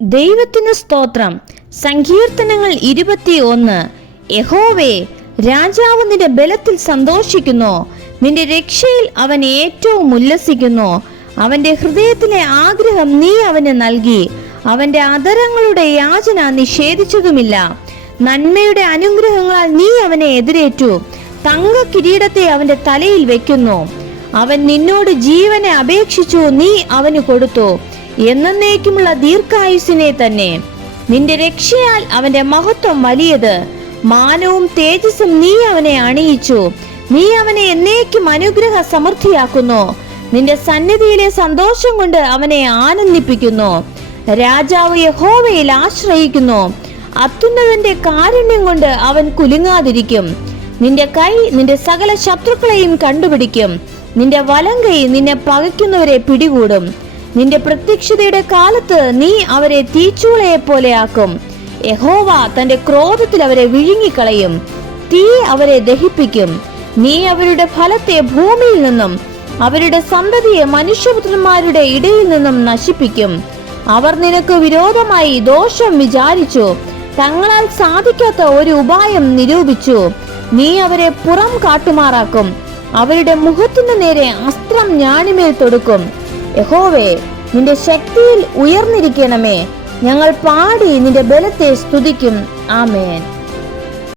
ദൈവത്തിന് സ്തോത്രം. സങ്കീർത്തനങ്ങൾ 21. യഹോവേ, രാജാവ് നിന്റെ ബലത്തിൽ സന്തോഷിക്കുന്നു, നിന്റെ രക്ഷയിൽ അവൻ ഏറ്റവും ഉല്ലസിക്കുന്നു. അവന്റെ ഹൃദയത്തിലെ ആഗ്രഹം നീ അവന് നൽകി, അവന്റെ അധരങ്ങളുടെ യാചന നിഷേധിച്ചതുമില്ല. നന്മയുടെ അനുഗ്രഹങ്ങളാൽ നീ അവനെ എതിരേറ്റു, തങ്ക കിരീടത്തെ അവന്റെ തലയിൽ വെക്കുന്നു. അവൻ നിന്നോട് ജീവനെ അപേക്ഷിച്ചു, നീ അവന് കൊടുത്തു, എന്നേക്കുമുള്ള ദീർഘായുസിനെ തന്നെ. നിന്റെ രക്ഷയാൽ അവന്റെ മഹത്വം വലിയത്, മാനവും തേജസ്സും നീ അവനെ അണിയിച്ചു. നീ അവനെ എന്നേക്കും അനുഗ്രഹ സമൃദ്ധിയാക്കുന്നു, നിന്റെ സന്നിധിയിലെ സന്തോഷം കൊണ്ട് അവനെ ആനന്ദിപ്പിക്കുന്നു. രാജാവ് യഹോവയിൽ ആശ്രയിക്കുന്നു, അത്യുന്നതന്റെ കാരുണ്യം കൊണ്ട് അവൻ കുലുങ്ങാതിരിക്കും. നിന്റെ കൈ നിന്റെ സകല ശത്രുക്കളെയും കണ്ടുപിടിക്കും, നിന്റെ വലം കൈ നിന്നെ പകയ്ക്കുന്നവരെ പിടികൂടും. നിന്റെ പ്രത്യക്ഷതയുടെ കാലത്ത് നീ അവരെ തീച്ചൂളയെ പോലെ ആക്കും. യഹോവ തന്റെ ക്രോധത്തിൽ അവരെ വിഴുങ്ങിക്കളയും, തീ അവരെ ദഹിപ്പിക്കും. നീ അവരുടെ ഫലത്തെ ഭൂമിയിൽ നിന്നും അവരുടെ സന്തതിയെ മനുഷ്യപുത്രന്മാരുടെ ഇടയിൽ നിന്നും നശിപ്പിക്കും. അവർ നിനക്ക് വിരോധമായി ദോഷം വിചാരിച്ചു, തങ്ങളാൽ സാധിക്കാത്ത ഒരു ഉപായം നിരൂപിച്ചു. നീ അവരെ പുറം കാട്ടുമാറാക്കും, അവരുടെ മുഖത്തിനു നേരെ അസ്ത്രം ഞാണിമേൽ തൊടുക്കും. യഹോവേ, നിന്റെ ശക്തിയിൽ ഉയർന്നിരിക്കണമേ, ഞങ്ങൾ പാടി നിന്റെ ബലത്തെ സ്തുതിക്കും. ആമേൻ.